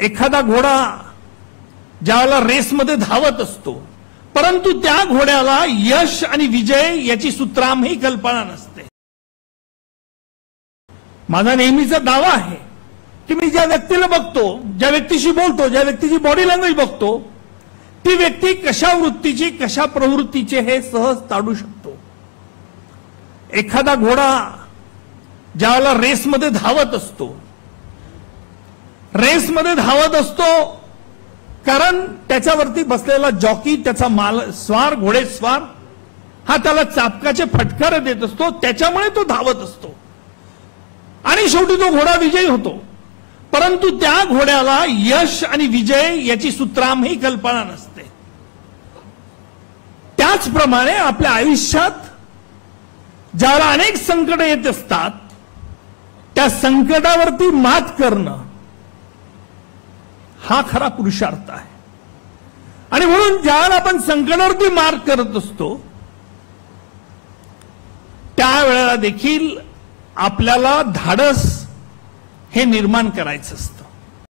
एखादा घोडा ज्यावेळेला रेसमध्ये धावत असतो, परंतु त्या घोड्याला यश आणि विजय याची सुत्रामही कल्पना नसते. माझा नेहमीचा दावा आहे की मी ज्या व्यक्तीला बघतो, ज्या व्यक्तीशी बोलतो, ज्या व्यक्तीची बॉडी लँग्वेज बघतो, ती व्यक्ती कशा वृत्तीची, कशा प्रवृत्तीचे हे सहज ताडू शकतो. एखादा घोडा ज्यावेळेला रेसमध्ये धावत असतो, रेसमध्ये धावत असतो कारण त्याच्यावरती बसलेला जॉकी, त्याचा स्वार, घोडेस्वार हा त्याला चापकाचे फटकार देत असतो, त्याच्यामुळे तो धावत असतो आणि शेवटी तो घोडा विजयी होतो. परंतु त्या घोड्याला यश आणि विजय याची सुत्रामही कल्पना नसते. त्याचप्रमाणे आपल्या आयुष्यात ज्याला अनेक संकट येत असतात, त्या संकटावरती मात करणं हा खरा पुरुषार्थ आहे. आणि म्हणून ज्यावेळेला आपण संकटावरती मात करत असतो, त्यावेळेला देखील आपल्याला धाडस हे निर्माण करायचं असतं.